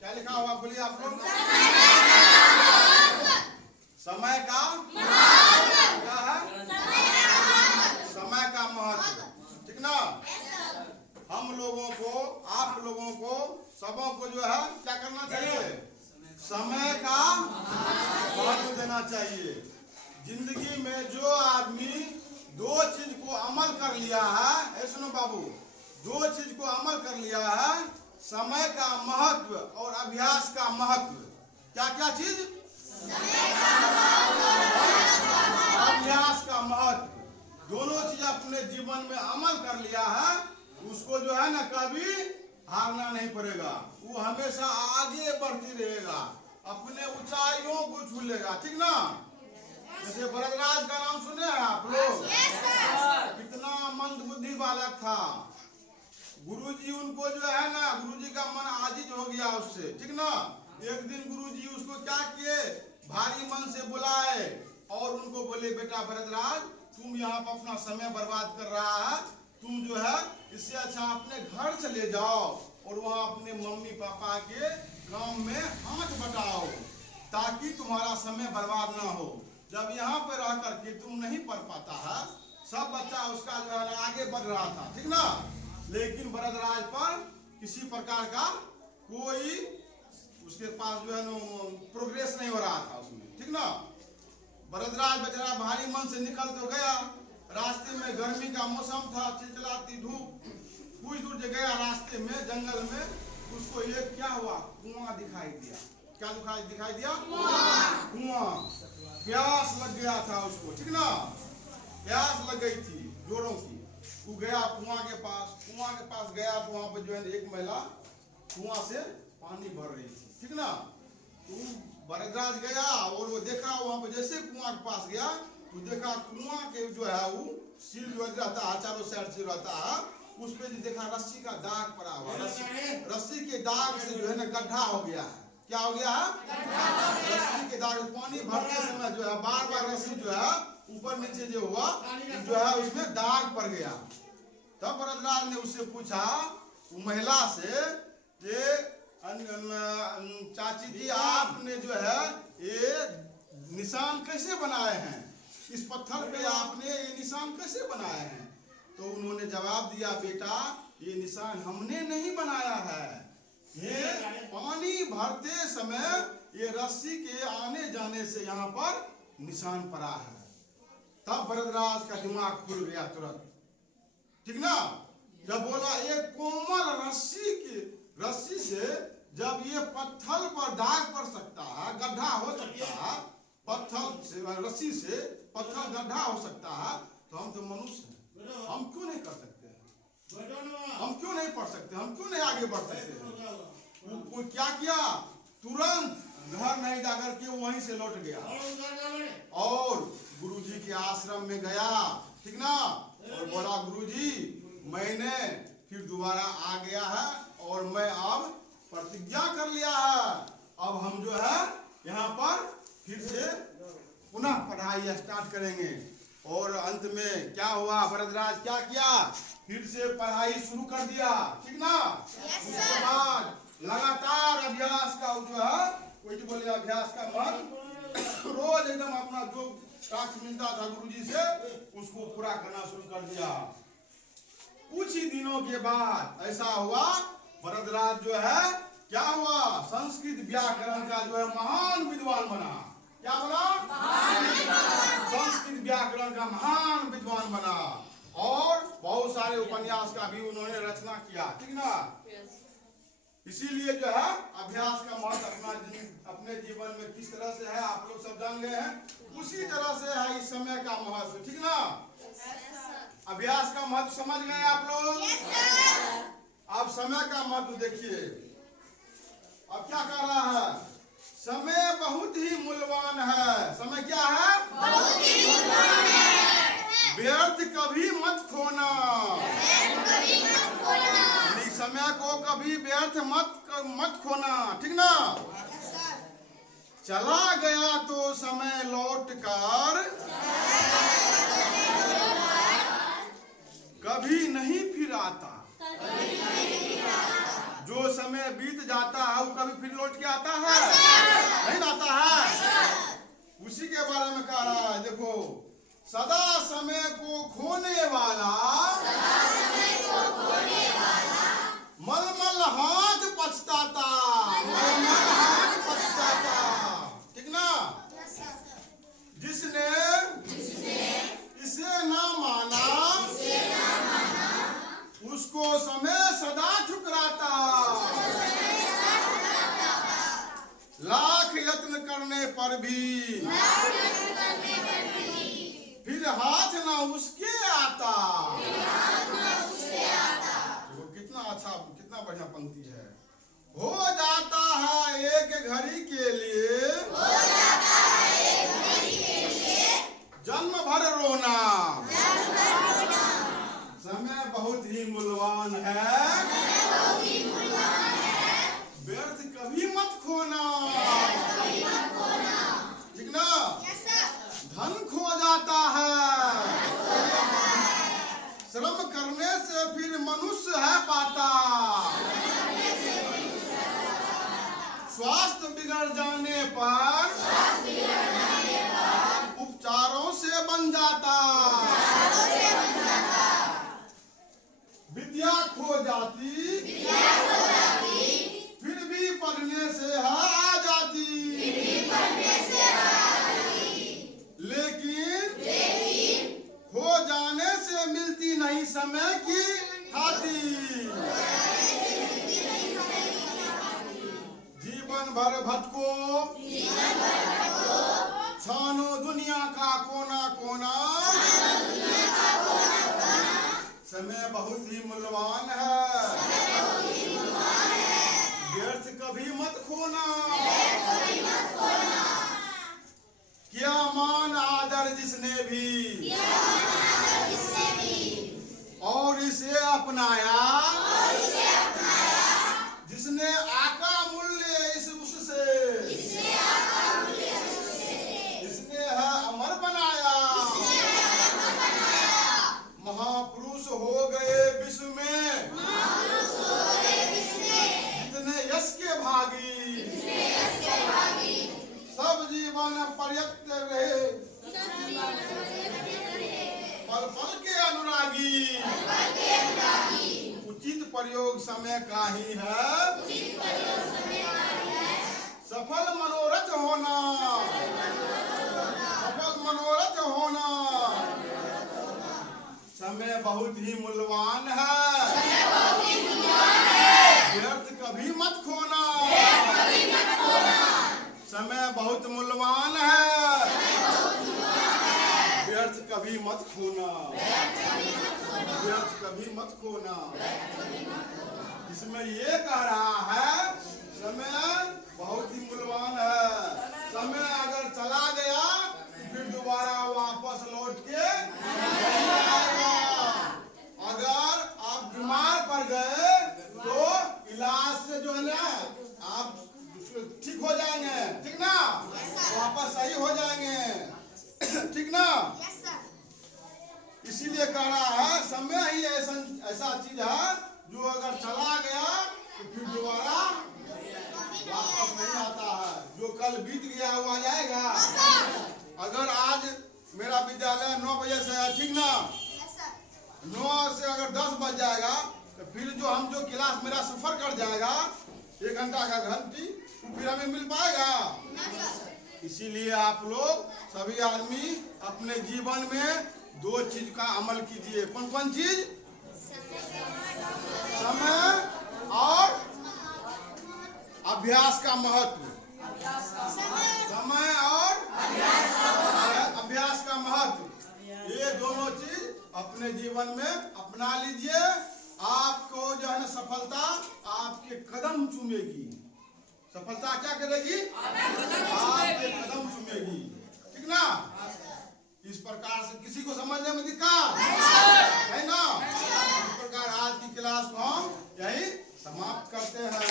क्या लिखा हुआ बोलिए आप लोग? समय का क्या है? समय का महत्व, ठीक ना? हम लोगों को, आप लोगों को, सबों को जो है क्या करना चाहिए? समय का महत्व देना चाहिए। जिंदगी में जो आदमी दो चीज को अमल कर लिया है, सुनो बाबू, दो चीज को अमल कर लिया है, समय का महत्व और अभ्यास का महत्व। क्या क्या चीज? अभ्यास का महत्व। दोनों चीज अपने जीवन में अमल कर लिया है, उसको जो है ना कभी हारना नहीं पड़ेगा। वो हमेशा आगे बढ़ती रहेगा, अपने ऊंचाइयों को छू लेगा, ठीक ना? जैसे भरतराज का नाम सुने हैं आप लोग? कितना मंद बुद्धि बालक था। गुरुजी उनको जो है ना, गुरुजी का मन आजिज हो गया उससे, ठीक ना? एक दिन गुरुजी उसको क्या किए, भारी मन से बुलाए और उनको बोले, बेटा भरतराज, तुम यहाँ पर अपना समय बर्बाद कर रहा है, तुम जो है इससे अच्छा अपने घर चले जाओ और वहाँ अपने मम्मी पापा के काम में हाथ बटाओ, ताकि तुम्हारा समय बर्बाद ना हो। जब यहाँ पर रह करके तुम नहीं पढ़ पाता है, सब बच्चा उसका जो है आगे बढ़ रहा था, ठीक ना? लेकिन भरतराज पर किसी प्रकार का कोई उसके पास जो है ना प्रोग्रेस नहीं हो रहा था उसमें, ठीक ना? भरतराज बेचारा भारी मन से निकल तो गया, रास्ते में गर्मी का मौसम था, चिलचिलाती धूप, कुछ दूर जो गया रास्ते में जंगल में, उसको एक क्या हुआ, कुआं दिखाई दिया। क्या दिखाई दिया? कुआं। प्यास लग गया था उसको, ठीक ना? प्यास लग गई थी जोरों की। वो गया कुआं के पास गया तो वहां पर जो है एक महिला कुआं से पानी भर रही थी, ठीक ना? तो भरतराज गया और वो देखा, वहां पर जैसे कुआं के पास गया तो देखा कुआं के जो है वो सील जो रहता है, चारों साइड से रहता है, उस पे देखा रस्सी का दाग पड़ा हुआ, रस्सी के दाग से जो है ना गड्ढा हो गया है। क्या हो गया है? रस्सी के दाग। पानी भरते समय जो है बार बार रस्सी जो है ऊपर नीचे जो हुआ, जो है उसमें दाग पड़ गया। तब भरतराज ने उससे पूछा, महिला से, कि चाची जी, आपने जो है ये निशान कैसे बनाए हैं? इस पत्थर पे आपने ये निशान कैसे बनाए हैं? तो उन्होंने जवाब दिया, बेटा ये निशान हमने नहीं बनाया है, ये पानी भरते समय ये रस्सी के आने जाने से यहाँ पर निशान पड़ा है। तब भरतराज का दिमाग खुल गया तुरंत, ठीक ना? जब बोला एक कोमल रस्सी से जब ये पत्थर पर दाग पड़ सकता है, गड्ढा हो सकता है, पत्थर से रस्सी से पत्थर गड्ढा हो सकता है, तो हम तो मनुष्य हैं, हम क्यों नहीं कर सकते? हम क्यों नहीं पढ़ सकते? हम क्यों नहीं आगे बढ़ सकते? वो क्या किया, तुरंत घर नहीं जाकर के वहीं से लौट गया और गुरुजी के आश्रम में गया, ठीक ना? और बोला, गुरुजी मैंने फिर दोबारा आ गया है और मैं अब प्रतिज्ञा कर लिया है, अब हम जो है यहाँ पर फिर से पुनः पढ़ाई स्टार्ट करेंगे। और अंत में क्या हुआ, भरतराज क्या किया, फिर से पढ़ाई शुरू कर दिया, ठीक ना? उसके बाद लगातार अभ्यास का जो है, कोई जो बोले अभ्यास का मन, रोज एकदम अपना जो टास्क मिलता था गुरुजी से उसको पूरा करना शुरू कर दिया। कुछ ही दिनों के बाद ऐसा हुआ, भरतराज जो है क्या हुआ, संस्कृत व्याकरण का जो है महान विद्वान बना। क्या बना? संस्कृत व्याकरण का महान विद्वान बना और बहुत सारे उपन्यास का भी उन्होंने रचना किया, ठीक ना? इसीलिए जो है अभ्यास का महत्व अपने जीवन में किस तरह से है आप लोग सब जान गए हैं, उसी तरह से है इस समय का महत्व, ठीक ना? अभ्यास का महत्व समझ गए आप लोग? अब समय का महत्व देखिए, अब क्या कर रहा है, समय बहुत ही मूल्यवान है। समय क्या है? बहुत ही मूल्यवान है। व्यर्थ कभी मत खोना, समय को कभी व्यर्थ मत खोना, ठीक ना? चला गया तो समय लौट कर कभी नहीं फिर आता, जो समय बीत जाता है वो कभी फिर लौट के आता है? नहीं आता है। उसी के बारे में कह रहा है, देखो, सदा समय को खोने वाला मलमल हाथ पछताता, मलमल हाथ पछताता, ठीक ना? जिसने इसे ना माना उसको समय सदा ठुकराता, लाख यत्न करने पर भी फिर हाथ ना उसके आता। देखो कितना अच्छा, कितना बढ़िया पंक्ति है। हो जाता है एक घड़ी के लिए जन्म भर रोना, समय बहुत ही मूल्यवान है, व्यर्थ कभी मत खोना, ठीक ना? धन खो जाता है, श्रम करने से फिर मनुष्य है पाता, स्वास्थ्य बिगड़ जाने पर उपचारों से बन जाता, विद्या खो जाती फिर भी पढ़ने से है आ जाती, लेकिन खो जाने से मिलती नहीं समय की खाती, जीवन भर भटको छानो दुनिया का कोना कोना, समय बहुत ही मूल्यवान है, व्यर्थ कभी मत खोना। क्या मान आदर जिसने भी और इसे अपनाया, जिसने आका मूल्य इस उससे इसने है अमर बनाया, महापुरुष हो गए विश्व में जितने यश के भागी, सब जीवन पर्यक्त रहे पल पल के अनुरागी, उचित प्रयोग समय का ही है, सफल मनोरथ होना, सफल मनोरथ होना, समय बहुत ही मूल्यवान है, व्यर्थ कभी मत खोना, समय बहुत मूल्यवान है, व्यर्थ कभी मत खोना, व्यर्थ कभी मत खोना। इसमें ये कह रहा है समय बहुत ही मूल्यवान है, समय अगर चला गया फिर दोबारा वापस लौट के नहीं आएगा। अगर आप बीमार पड़ गए तो इलाज से जो है ना आप ठीक हो जाएंगे, ठीक ना? वापस सही हो जाएंगे, ठीक ना? इसीलिए कह रहा है समय ही ऐसा चीज है जो अगर चला गया तो फिर दोबारा वापस नहीं आता है। जो कल बीत गया वो आ जाएगा। अगर आज मेरा विद्यालय 9 बजे से है, ठीक ना? 9 से अगर 10 बज जाएगा तो फिर जो क्लास मेरा सफर कर जाएगा 1 घंटा का घंटी, फिर हमें मिल पाएगा? इसीलिए आप लोग सभी आदमी अपने जीवन में 2 चीज का अमल कीजिए। कौन कौन चीज? समय और अभ्यास का महत्व। समय और अभ्यास का महत्व, ये दोनों चीज अपने जीवन में अपना लीजिए। आपको जो है ना सफलता आपके कदम चूमेगी। सफलता क्या करेगी? आपके कदम चूमेगी, ठीक ना? इस प्रकार से किसी को समझने में दिक्कत है ना? इस प्रकार आज की क्लास को हम यही समाप्त करते हैं।